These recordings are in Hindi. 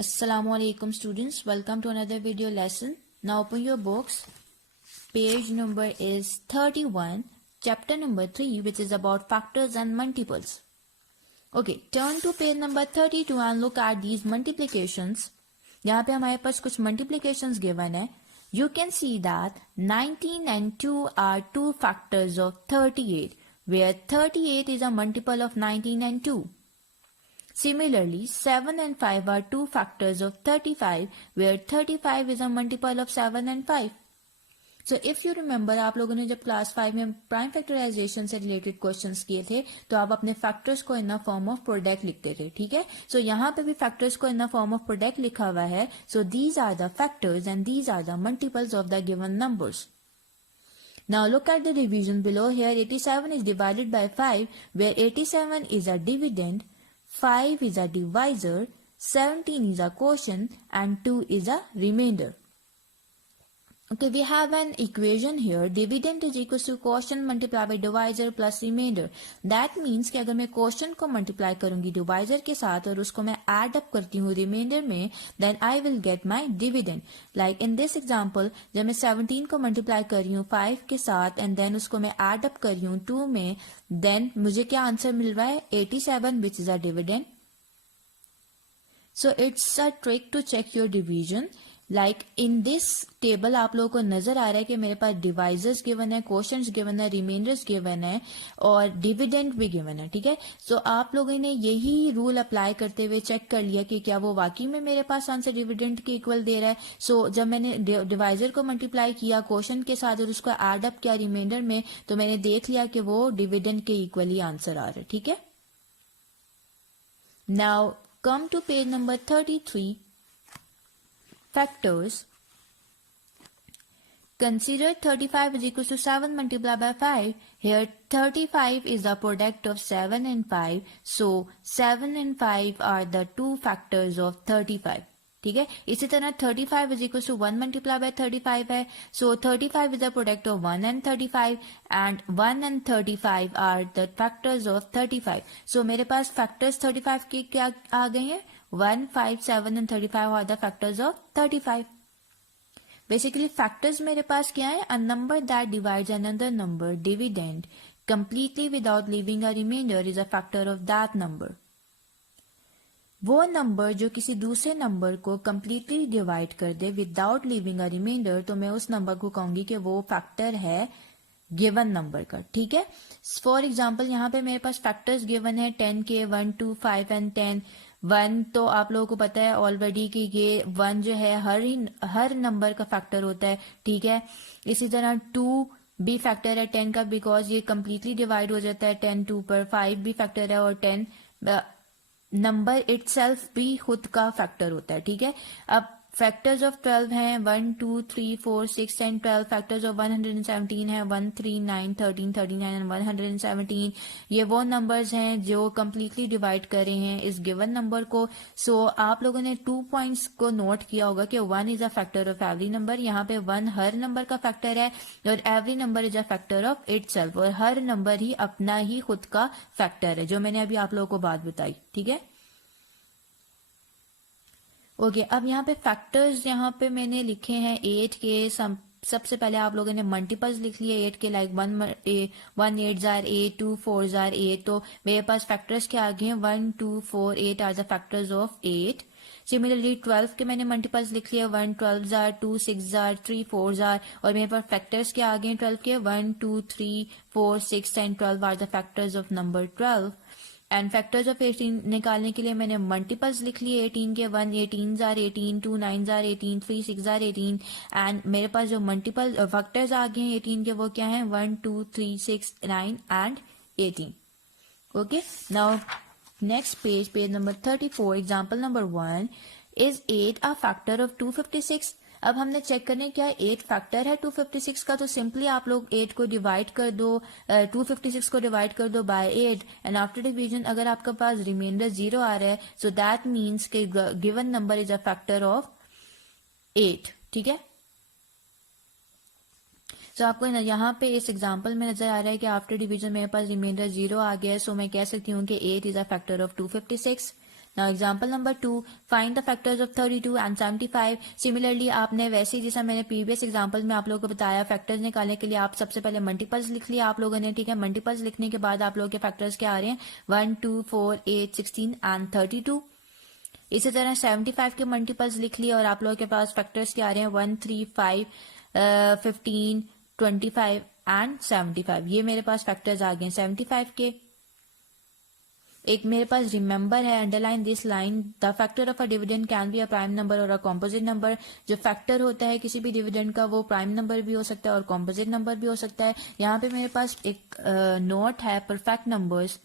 Assalamualaikum students, welcome to another video lesson. Now open your books. Page number is 31, chapter number 3, which is about factors and multiples. Okay, turn to page number 32 and look at these multiplications. यहाँ पे हमारे पास कुछ multiplications given है. You can see that 19 and 2 are two factors of 38, where 38 is a multiple of 19 and 2. Similarly, 7 and 5 are two factors of 35, where 35 is a multiple of 7 and 5. So if you remember, आप लोगों ने जब क्लास 5 में प्राइम फैक्टराइजेशन से रिलेटेड क्वेश्चंस किए थे तो आप अपने फैक्टर्स को in the form of product लिखते थे, ठीक है. सो यहाँ पे भी फैक्टर्स को in the form of product लिखा हुआ है. So these are the factors and these are the multiples of the given numbers. Now look at the division below. Here 87 is divided by 5, where 87 is a dividend, 5 is a divisor, 17 is a quotient, and 2 is a remainder. Okay, we have an equation here. Dividend is equals to quotient multiplied by divisor plus remainder. That means कि अगर मैं quotient को multiply करूंगी divisor के साथ और उसको मैं add up करती हूँ remainder में, then I will get my dividend. Like in this example, जब मैं 17 को multiply कर रही हूँ 5 के साथ and then उसको मैं add up कर रही हूँ 2 में, then मुझे क्या आंसर मिल रहा है 87, which is a dividend. So it's a trick to check your division. Like in this table आप लोगों को नजर आ रहा है कि मेरे पास डिवाइजर्स गिवन है, क्वोशंट्स गिवन है, रिमाइंडर्स गिवन है और डिविडेंड भी गिवन है, ठीक है. सो आप लोगों ने यही रूल अप्लाई करते हुए चेक कर लिया कि क्या वो वाकई में मेरे पास आंसर डिविडेंड के इक्वल दे रहा है. सो जब मैंने डिवाइजर को मल्टीप्लाई किया क्वोशंट के साथ और उसको एड अप किया रिमाइंडर में, तो मैंने देख लिया कि वो डिविडेंड के इक्वल ही आंसर आ रहा है, ठीक है. Now come to page number 33. Factors. Consider 35 is equal to 7 multiplied by 5. Here 35 is the product of 7 and 5. So 7 and 5 are the two factors of 35. ठीक है. इसी तरह 35 is equal to 1 multiplied by 35 है. So 35 is the product of 1 and 35 and 1 and 35 are the factors of 35. So मेरे पास factors 35 के क्या आ गए हैं? 1, 5, 7 and 35 are the factors of 35. Basically factors मेरे पास क्या है? A number that divides another number, dividend, completely without leaving a remainder is a factor of that number. वो नंबर जो किसी दूसरे नंबर को completely डिवाइड कर दे विदाउट लीविंग अ रिमाइंडर, तो मैं उस नंबर को कहूंगी कि वो फैक्टर है गिवन नंबर का, ठीक है. फॉर एग्जाम्पल यहाँ पे मेरे पास फैक्टर्स गिवन है 10 के, 1, 2, 5 एंड 10. 1 तो आप लोगों को पता है ऑलरेडी कि ये 1 जो है हर नंबर का फैक्टर होता है, ठीक है. इसी तरह 2 भी फैक्टर है 10 का बिकॉज ये कंप्लीटली डिवाइड हो जाता है 10 2 पर. 5 भी फैक्टर है और 10 नंबर इटसेल्फ भी खुद का फैक्टर होता है, ठीक है. अब फैक्टर्स ऑफ 12 हैं 1, 2, 3, 4, 6 एंड 12. फैक्टर्स ऑफ 117 है 1, 3, 9, 13, 39 एंड 117. ये वो नंबर्स हैं जो कंप्लीटली डिवाइड कर रहे हैं इस गिवन नंबर को. सो आप लोगों ने 2 पॉइंट्स को नोट किया होगा कि 1 is a factor of every number. यहाँ पे 1 हर नंबर का फैक्टर है और every number is a factor of itself, और हर नंबर ही अपना ही खुद का फैक्टर है, जो मैंने अभी आप लोगों को बात बताई, ठीक है. ओके, अब यहाँ पे फैक्टर्स यहाँ पे मैंने लिखे हैं 8 के. सबसे पहले आप लोगों ने मल्टीपल्स लिख लिए 8 के, लाइक 1 8 जार 8, 2 4 जार 8. तो मेरे पास फैक्टर्स के आगे हैं 1 2 4 8 are the factors of 8. Similarly 12 के मैंने मल्टीपल्स लिख लिया 1 12 जार 2 6 जार 3 4 जार, और मेरे पास फैक्टर्स के आगे हैं 12 के 1 2 3 4 6 and 12 are the factors of number 12. And factors of 18 निकालने के लिए मैंने मल्टीपल्स लिख लिए 18 के 1 18 जार 18, 2 9 जार 18, 3 6 जार 18. एंड मेरे पास जो मल्टीपल फैक्टर्स आ गए हैं 18 के वो क्या हैं 1 2 3 6 9 and 18. Okay, now next page number 34. Example number 1. Is 8 a factor of 256? अब हमने चेक करने क्या 8 फैक्टर है 256 का, तो सिंपली आप लोग 8 को डिवाइड कर दो, 256 को डिवाइड कर दो बाय 8 एंड आफ्टर डिवीजन अगर आपके पास रिमाइंडर 0 आ रहा है, सो दैट मीन्स के given number is a factor of 8, ठीक है. सो आपको यहाँ पे इस एग्जांपल में नजर आ रहा है कि आफ्टर डिवीजन मेरे पास रिमाइंडर 0 आ गया है, सो मैं कह सकती हूँ कि 8 is a factor of 256. Now example number 2, find the factors of 32 and 75। Similarly आपने वैसे ही जैसा मैंने प्रीवियस एग्जांपल में आप लोगों को बताया, फैक्टर्स निकालने के लिए आप सबसे पहले मल्टीपल्स लिख लिया आप लोगों ने, ठीक है। मल्टीपल्स लिखने के बाद आप लोगों के फैक्टर्स क्या आ रहे हैं, 1, 2, 4, 8, 16 एंड 32। इसी तरह 75 के मल्टीपल्स लिख लिए और आप लोगों के पास फैक्टर्स क्या आ रहे हैं, 1, 3, 5, 15, 25 एंड 75। ये मेरे पास फैक्टर्स आ गए 75 के। एक मेरे पास रिमेंबर है, underline this line, the factor of a dividend can be a prime number और अ कॉम्पोजिट नंबर। जो फैक्टर होता है किसी भी डिविडेंड का वो प्राइम नंबर भी हो सकता है और कॉम्पोजिट नंबर भी हो सकता है। यहाँ पे मेरे पास एक नोट है, perfect numbers,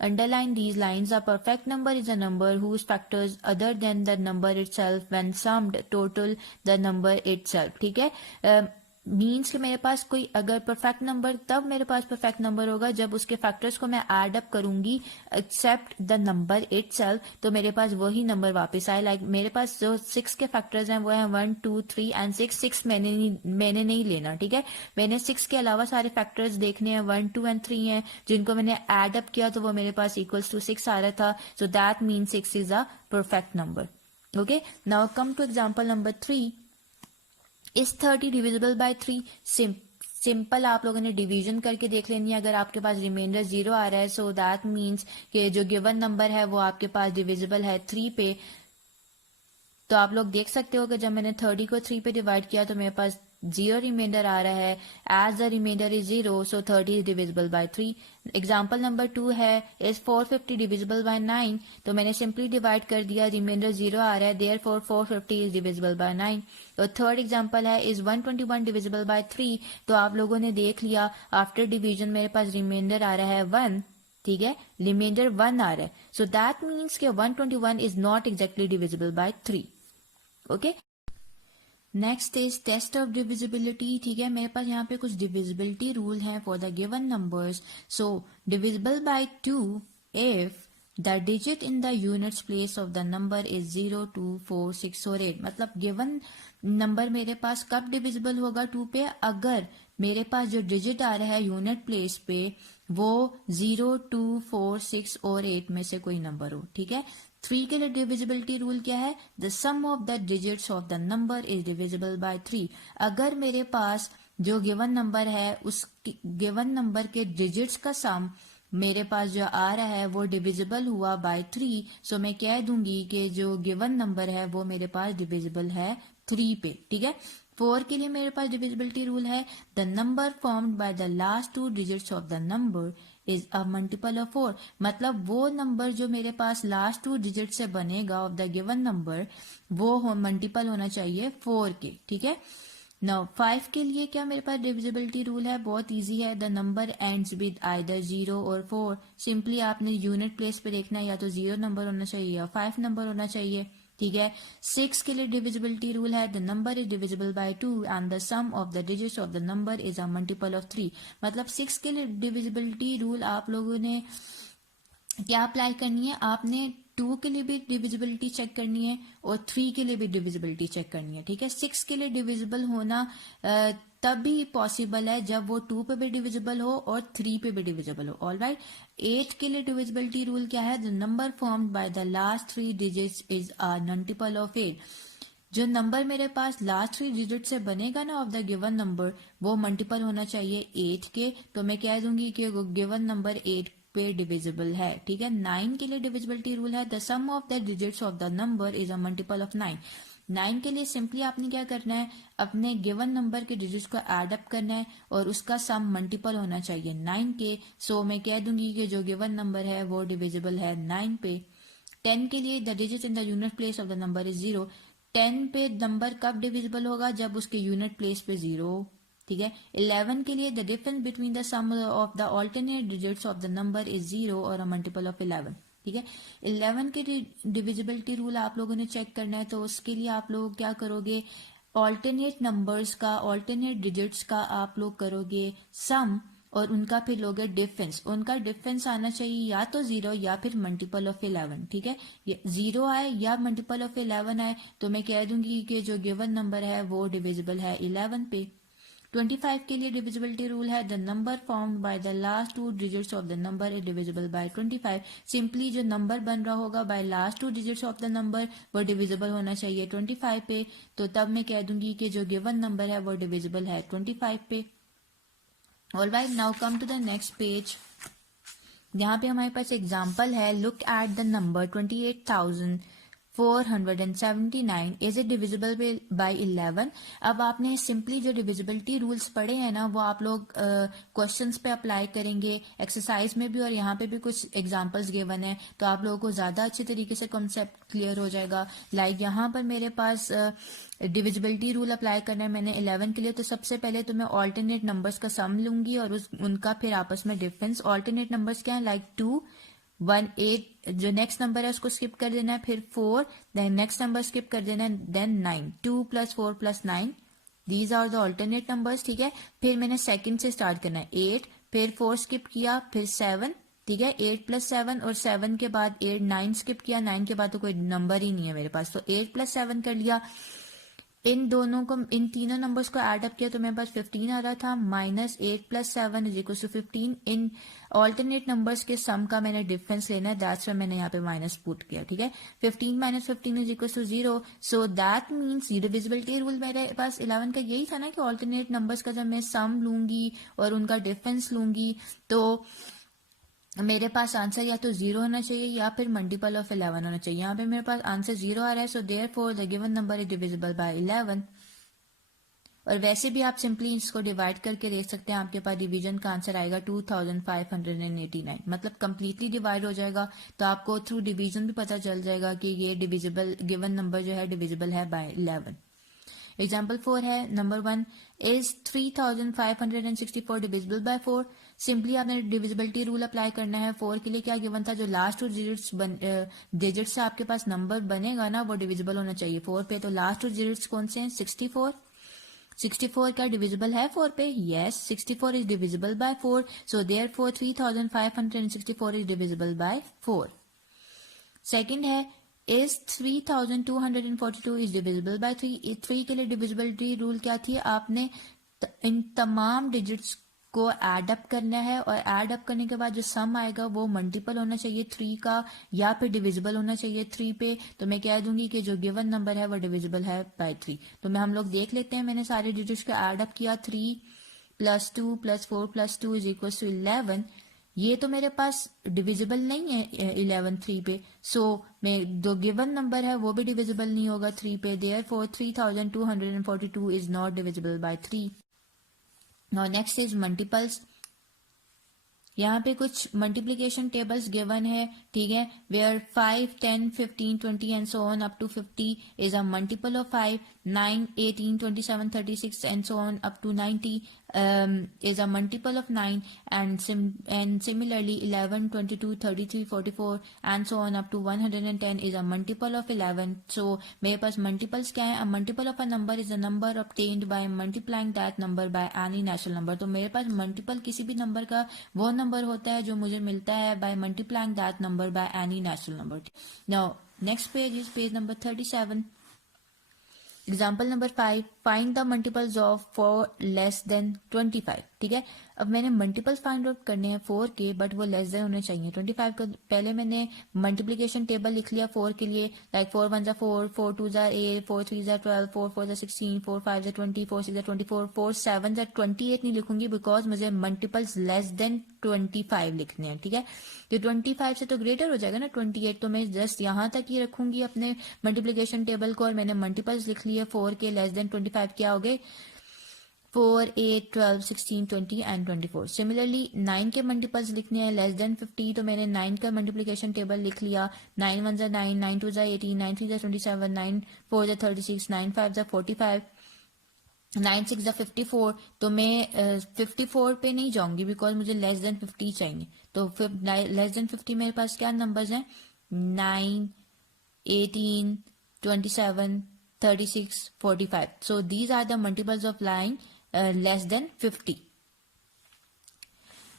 underline these lines. A perfect number is a number whose factors other than the number itself when summed total the number itself, ठीक है। मीन्स कि मेरे पास कोई अगर परफेक्ट नंबर, तब मेरे पास परफेक्ट नंबर होगा जब उसके फैक्टर्स को मैं ऐड अप करूंगी एक्सेप्ट द नंबर इटसेल्फ, तो मेरे पास वही नंबर वापस आए। लाइक मेरे पास जो 6 के फैक्टर्स हैं वो हैं 1, 2, 3 एंड 6। 6 मैंने नहीं लेना, ठीक है। मैंने 6 के अलावा सारे फैक्टर्स देखने हैं, 1, 2 एंड 3 हैं, जिनको मैंने ऐड अप किया तो वो मेरे पास इक्वल्स टू 6 आ रहा था। So that means 6 is a perfect number. Okay, now come two example number 3। Is 30 divisible by 3? Simple आप लोगों ने डिवीजन करके देख लेनी है। अगर आपके पास रिमाइंडर 0 आ रहा है सो दैट मीन्स कि जो गिवन नंबर है वो आपके पास डिविजिबल है 3 पे। तो आप लोग देख सकते हो कि जब मैंने 30 को 3 पे डिवाइड किया तो मेरे पास 0 रिमाइंडर आ रहा है। As the reminder is 0 so 30 is divisible by 3। Example number 2 है, इज 450 डिविजिबल बाय 9? तो मैंने सिंपली डिवाइड कर दिया, रिमाइंडर 0 आ रहा है, देयरफॉर 450 इज डिविजिबल बाय 9। तो थर्ड एग्जाम्पल है, इज 121 डिविजिबल बाय 3? तो आप लोगों ने देख लिया आफ्टर डिवीजन मेरे पास रिमाइंडर आ रहा है 1, ठीक है, रिमाइंडर 1 आ रहा है। सो दैट मीन्स के 121 is not exactly divisible by 3। Okay, next is test of divisibility, ठीक है। मेरे पास यहाँ पे कुछ डिविजिबिलिटी रूल हैं for the given numbers. So divisible by 2 if the digit in the units place of the number is 0, 2, 4, 6 और 8। मतलब गिवन नंबर मेरे पास कब डिविजिबल होगा 2 पे, अगर मेरे पास जो डिजिट आ रहा है यूनिट प्लेस पे वो 0, 2, 4, 6 और 8 में से कोई नंबर हो, ठीक है। 3 के लिए डिविजिबिलिटी रूल क्या है, the sum of the digits of the number is divisible by 3। अगर मेरे पास जो गिवन नंबर है उस गिवन नंबर के डिजिट्स का सम मेरे पास जो आ रहा है वो डिविजिबल हुआ बाय 3, सो मैं कह दूंगी कि जो गिवन नंबर है वो मेरे पास डिविजिबल है 3 पे, ठीक है। 4 के लिए मेरे पास डिविजिबिलिटी रूल है, the number formed by the last 2 digits of the number is a multiple of 4। मतलब वो नंबर जो मेरे पास लास्ट 2 डिजिट से बनेगा ऑफ द गिवन नंबर वो मल्टीपल होना चाहिए 4 के, ठीक है। नाउ 5 के लिए क्या मेरे पास डिविजिबिलिटी रूल है, बहुत इजी है, the number ends with either 0 और 4। सिंपली आपने यूनिट प्लेस पे देखना है, या तो 0 नंबर होना चाहिए या 5 नंबर होना चाहिए, ठीक है। 6 के लिए डिविजिबिलिटी रूल है, the number is divisible by 2 and the sum of the digits of the number is a multiple of 3। मतलब 6 के लिए डिविजिबिलिटी रूल आप लोगों ने क्या अप्लाई करनी है, आपने 2 के लिए भी डिविजिबिलिटी चेक करनी है और 3 के लिए भी डिविजिबिलिटी चेक करनी है, ठीक है। 6 के लिए डिविजिबल होना तभी पॉसिबल है जब वो 2 पे भी डिविजिबल हो और 3 पे भी डिविजिबल हो, ऑलराइट। 8 के लिए डिविजिबिलिटी रूल क्या है, the number formed by the last 3 digits is a multiple of 8। जो नंबर मेरे पास लास्ट 3 डिजिट से बनेगा ना ऑफ द गिवन नंबर वो मल्टीपल होना चाहिए 8 के, तो मैं कह दूंगी कि गिवन नंबर 8 पे डिविजिबल है, ठीक है। 9 के लिए डिविजिबिलिटी रूल है, the sum of the digits of the number is a multiple of 9। 9 के लिए सिंपली आपने क्या करना है, अपने गिवन नंबर के डिजिट्स को ऐड अप करना है और उसका सम मल्टीपल होना चाहिए 9 के। सो मैं कह दूंगी कि जो गिवन नंबर है वो डिविजिबल है 9 पे। 10 के लिए the digit in the unit place of the number is 0। 10 पे नंबर कब डिविजिबल होगा, जब उसके यूनिट प्लेस पे 0, ठीक है। 11 के लिए the difference between the sum of the alternate digits of the number is 0 और अ मल्टीपल ऑफ 11, ठीक है। 11 की डिविजिबिलिटी रूल आप लोगों ने चेक करना है, तो उसके लिए आप लोग क्या करोगे, ऑल्टरनेट नंबर्स का, ऑल्टरनेट डिजिट्स का आप लोग करोगे सम और उनका फिर लोगे डिफरेंस। उनका डिफरेंस आना चाहिए या तो 0 या फिर मल्टीपल ऑफ 11, ठीक है। 0 आए या मल्टीपल ऑफ 11 आए तो मैं कह दूंगी कि जो गिवन नंबर है वो डिविजिबल है 11 पे। 25 के लिए डिविजिबिलिटी रूल है, the number formed by the last two digits of the number is divisible bye 25। Simply जो नंबर बन रहा होगा by last two digits of the number वो डिविजिबल होना चाहिए 25 पे, तो तब मैं कह दूंगी कि जो गिवन नंबर है वो डिविजिबल है 25 पे। Alright, now come to the next page. यहाँ पे हमारे पास एग्जाम्पल है, look at the number 28,479 is it divisible by 11। अब आपने सिंपली जो डिविजिबिलिटी रूल्स पढ़े हैं ना वो आप लोग क्वेश्चंस पे अप्लाई करेंगे, एक्सरसाइज में भी और यहाँ पे भी कुछ एग्जांपल्स गिवन है, तो आप लोगों को ज्यादा अच्छे तरीके से कॉन्सेप्ट क्लियर हो जाएगा। लाइक यहाँ पर मेरे पास डिविजिबिलिटी रूल अप्लाई करना है मैंने 11 के लिए, तो सबसे पहले तो मैं ऑल्टरनेट नंबर्स का सम लूंगी और उनका फिर आपस में डिफरेंस। ऑल्टरनेट नंबर्स क्या है, लाइक 2, 1, 8, जो नेक्स्ट नंबर है उसको स्किप कर देना है, फिर 4, देन नेक्स्ट नंबर स्किप कर देना है, then 9, 2 + 4 + 9, these are the alternate numbers. ठीक है, फिर मैंने सेकंड से स्टार्ट करना है, 8, फिर 4 स्किप किया, फिर 7, ठीक है, 8 + 7 और 7 के बाद 8, 9 स्किप किया, 9 के बाद तो कोई नंबर ही नहीं है मेरे पास, तो 8 + 7 कर लिया। इन दोनों को, इन तीनों नंबर्स को ऐड अप किया तो मेरे पास 15 आ रहा था, -8 + 7 = 15। इन ऑल्टरनेट नंबर्स के सम का मैंने डिफरेंस लेना है, दैट्स व्हाई मैंने यहाँ पे माइनस पुट किया। ठीक है, 15 - 15 = 0, so that means divisibility rule मेरे पास 11 का यही था ना कि ऑल्टरनेट नंबर्स का जब मैं सम लूंगी और उनका डिफरेंस लूंगी तो मेरे पास आंसर या तो 0 होना चाहिए या फिर मल्टीपल ऑफ 11 होना चाहिए। यहाँ पे मेरे पास आंसर 0 आ रहा है, so therefore the given number is divisible by 11। और वैसे भी आप सिंपली इसको डिवाइड करके देख सकते हैं, आपके पास डिवीजन का आंसर आएगा 2589, मतलब कंप्लीटली डिवाइड हो जाएगा, तो आपको थ्रू डिवीजन भी पता चल जाएगा कि ये डिविजिबल गिवन नंबर जो है डिविजिबल है बाय 11। एग्जाम्पल 4 है, number 1 is 3564 divisible by 4। Simply आपने डिविजिबिलिटी रूल अप्लाई करना है। 4 के लिए क्या गिवन था, जो लास्ट टू डिजिट्स से आपके पास नंबर बनेगा ना वो डिविजिबल होना चाहिए 4 पे, तो लास्ट टू डिजिट्स कौन से हैं, 64। 64 क्या डिविजिबल है 4 पे, yes, 64 is divisible bye 4, so therefore 3564 is divisible bye 4। Second है, is 3242 is divisible by 3। 3 के लिए डिविजिबिलिटी रूल क्या थी, आपने इन तमाम डिजिट्स को ऐड अप करना है और ऐड अप करने के बाद जो सम आएगा वो मल्टीपल होना चाहिए 3 का या फिर डिविजिबल होना चाहिए 3 पे, तो मैं कह दूंगी कि जो गिवन नंबर है वो डिविजिबल है बाय 3। तो हम लोग देख लेते हैं, मैंने सारे डिजिट्स को ऐड अप किया, 3 + 2 + 4 + 2 = 11। ये तो मेरे पास डिविजिबल नहीं है 11 3 पे, सो मैं जो गिवन नंबर है वो भी डिविजिबल नहीं होगा 3 पे, therefore 3242 is not divisible by 3। Now next is multiples. यहाँ पे कुछ मल्टीप्लिकेशन टेबल्स गिवन है, ठीक है, where 5, 10, 15, 20 and so on up to 50 is a multiple of 5, 9, 18, 27, 36 and so on up to 90 is a multiple of 9, and similarly 11, 22, 33, 44 and so on up to 110 is a multiple of 11. So मेरे पास multiples क्या है, a multiple of a number is a number obtained by multiplying that number by any natural number। तो मेरे पास multiple किसी भी नंबर का वो नंबर होता है जो मुझे मिलता है by multiplying that number by any natural number। Now next page is page number 37। Example number 5, find the multiples of 4 less than 25। ठीक है, अब मैंने मल्टीपल्स फाइंड आउट करने हैं 4 के, बट वो लेस देन होने चाहिए 25 का। पहले मैंने मल्टीप्लिकेशन टेबल लिख लिया 4 के लिए, लाइक 4 1 4, 4 2 8, 4 3 12, 4 4 16, 4 5 20, 4 6 24, 4 7 28 नहीं लिखूंगी बिकॉज मुझे मल्टीपल्स लेस देन 25 लिखने हैं। ठीक है, तो 25 से तो ग्रेटर हो जाएगा ना 28, तो मैं जस्ट यहाँ तक ही रखूंगी अपने मल्टीप्लिकेशन टेबल को, और मैंने मल्टीपल्स लिख लिए 4 के लेस देन 25 क्या हो गए, 4, 8, 12, 16, 20 एंड 24। सिमिलरली 9 के मल्टीपल्स लिखने हैं लेस देन 50, तो मैंने 9 का मल्टीप्लिकेशन टेबल लिख लिया, 9 1 9, 9 2 18, 9 3 27, 9 4 36, 9 5 45, 9 6 54। तो मैं 54 पे नहीं जाऊंगी बिकॉज मुझे लेस देन 50 चाहिए, तो लेस देन 50 मेरे पास क्या नंबर्स हैं, 9, 18, 27, 36, 45। So these are the multiples of line less than 50.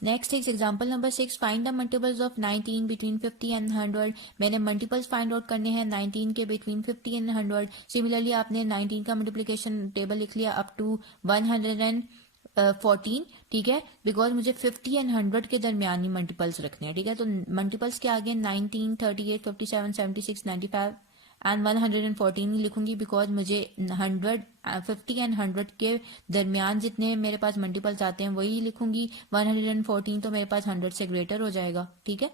Next is example number 6, find the multiples of 19 between 50 and 100। मैंने multiples find out करने हैं 19 के between 50 and 100। Similarly आपने 19 का multiplication table लिख लिया up to 110 14, ठीक है, बिकॉज मुझे 50 एंड 100 के दरमियानी मल्टीपल्स रखने हैं, ठीक है। तो मल्टीपल्स के आगे 19, 38, 57, 76, 95 एंड 114 लिखूंगी, बिकॉज मुझे 100, 50 एंड 100 के दरमियान जितने मेरे पास मल्टीपल्स आते हैं वही लिखूंगी। 114 तो मेरे पास 100 से ग्रेटर हो जाएगा, ठीक है।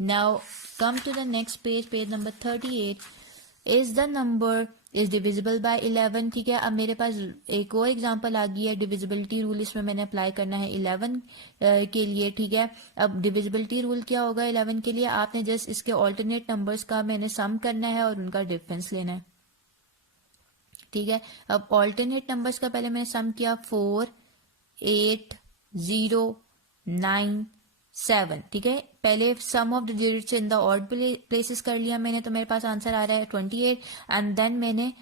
Now come to the next page, page number 38। Is the number is divisible by 11, ठीक है। अब मेरे पास एक और एग्जांपल आ गई है, डिविजिबिलिटी रूल इसमें मैंने अप्लाई करना है 11 के लिए, ठीक है। अब डिविजिबिलिटी रूल क्या होगा 11 के लिए, आपने जस्ट इसके ऑल्टरनेट नंबर्स का मैंने सम करना है और उनका डिफरेंस लेना है, ठीक है। अब ऑल्टरनेट नंबर्स का पहले मैंने सम किया 4, 8, 0, 9, 7, ठीक है। पहले sum of the digits in the odd places कर लिया मैंने, तो मेरे पास आंसर आ रहा है 28। एंड देन मैंने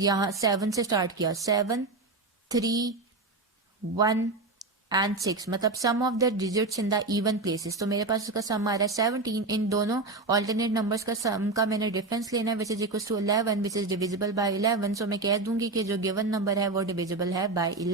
यहाँ 7 से स्टार्ट किया, 7, 3, 1 एंड 6, मतलब sum of the digits in the even places, तो मेरे पास उसका सम आ रहा है 17। इन दोनों ऑल्टरनेट नंबर्स का सम का मैंने डिफरेंस लेना है, which is equal to 11, which is divisible by 11। So मैं कह दूंगी कि जो गिवन नंबर है वो डिविजिबल है बाय 11।